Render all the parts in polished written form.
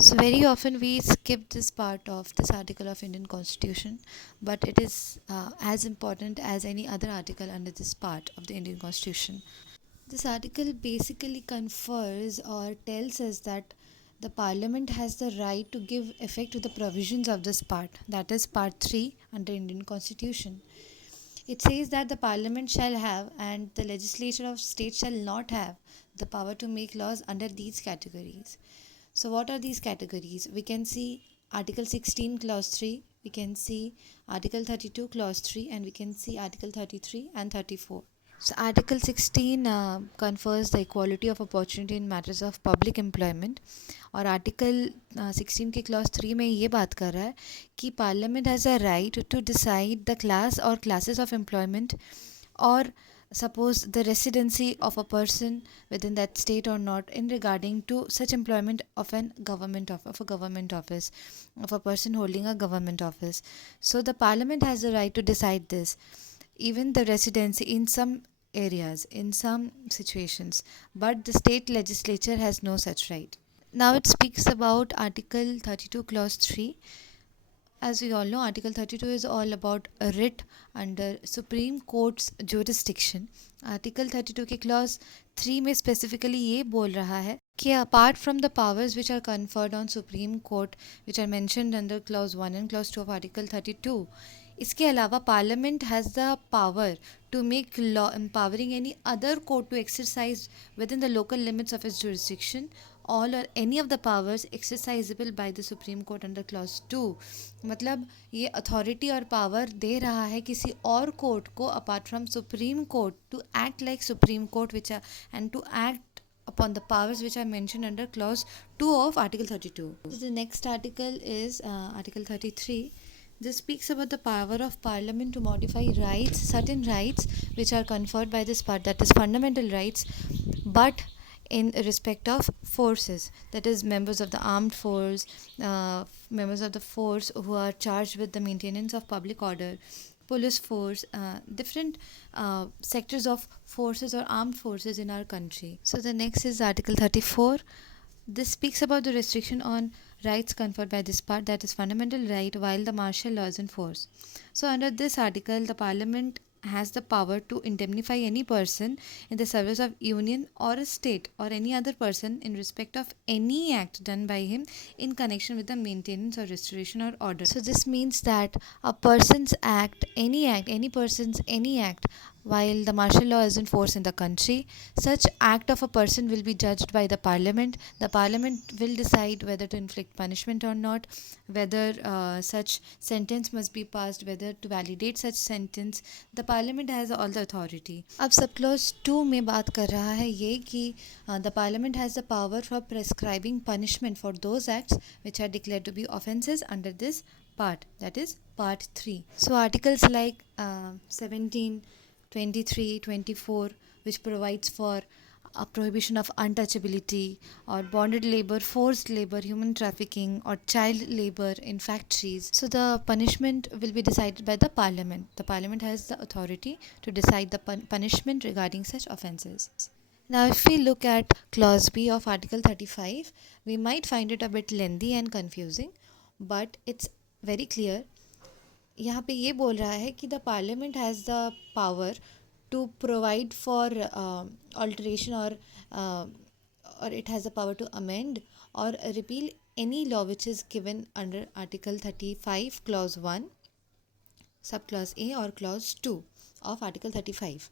So very often we skip this part of this article of Indian Constitution, but it is as important as any other article under this part of the Indian Constitution. This article basically confers or tells us that the Parliament has the right to give effect to the provisions of this part, that is Part 3 under Indian Constitution. It says that the Parliament shall have and the legislature of state shall not have the power to make laws under these categories. So, what are these categories? We can see Article 16, Clause 3, we can see Article 32, Clause 3, and we can see Article 33 and 34. So, Article 16 confers the equality of opportunity in matters of public employment. और article 16 के clause 3 में ये बात कर रहा है कि parliament has a right to decide the class और क्लासेस ऑफ एम्प्लॉयमेंट और suppose the residency of a person within that state or not in regarding to such employment of a government office of a person holding a government office. So the parliament has the right to decide this, even the residency in some areas, in some situations, but the state legislature has no such right. Now it speaks about Article 32 Clause 3. As we all know, Article 32 is all about a writ under Supreme Court's jurisdiction. Article 32 के clause 3 में specifically ये बोल रहा है कि apart from the powers which are conferred on Supreme Court, which are mentioned under clause 1 and clause 2 of Article 32, इसके अलावा Parliament has the power to make law empowering any other court to exercise within the local limits of its jurisdiction all or any of the powers exercisable by the Supreme Court under clause 2. मतलब ये authority और power दे रहा है किसी और court को apart from supreme court to act like supreme court which and to act upon the powers which are mentioned under clause 2 of article 32. The next article is article 33. This speaks about the power of parliament to modify rights, certain rights which are conferred by this part, that is fundamental rights, but in respect of forces, that is members of the armed force, members of the force who are charged with the maintenance of public order, police force, different sectors of forces or armed forces in our country. So the next is Article 34. This speaks about the restriction on rights conferred by this part, that is fundamental right, while the martial law is in force. So under this article, the parliament has the power to indemnify any person in the service of union or a state or any other person in respect of any act done by him in connection with the maintenance or restoration or order. So this means that a person's act, any person's any act while the martial law is in force in the country, such act of a person will be judged by the parliament. The parliament will decide whether to inflict punishment or not, whether such sentence must be passed, whether to validate such sentence. The parliament has all the authority. अब सब clause 2 में बात कर रहा है ये कि the parliament has the power for prescribing punishment for those acts which are declared to be offences under this part, that is part 3. So articles like 17, 23, 24, which provides for a prohibition of untouchability or bonded labor, forced labor, human trafficking, or child labor in factories. So the punishment will be decided by the parliament. The parliament has the authority to decide the punishment regarding such offences. Now, if we look at clause B of Article 35, we might find it a bit lengthy and confusing, but it's very clear. यहाँ पे ये बोल रहा है कि the parliament has the power to provide for alteration और it has the power to amend or repeal any law which is given under Article 35 Clause 1 subclause A or Clause 2 of Article 35.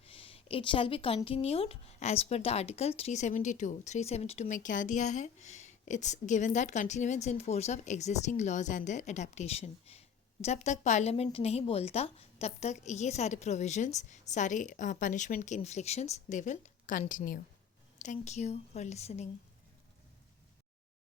It shall be continued as per the Article 372. 372 में क्या दिया है? It's given that continuance in force of existing laws and their adaptation. जब तक parliament नहीं बोलता तब तक ये सारे प्रोविजंस, सारे पनिशमेंट के inflictions they will continue. Thank you for listening.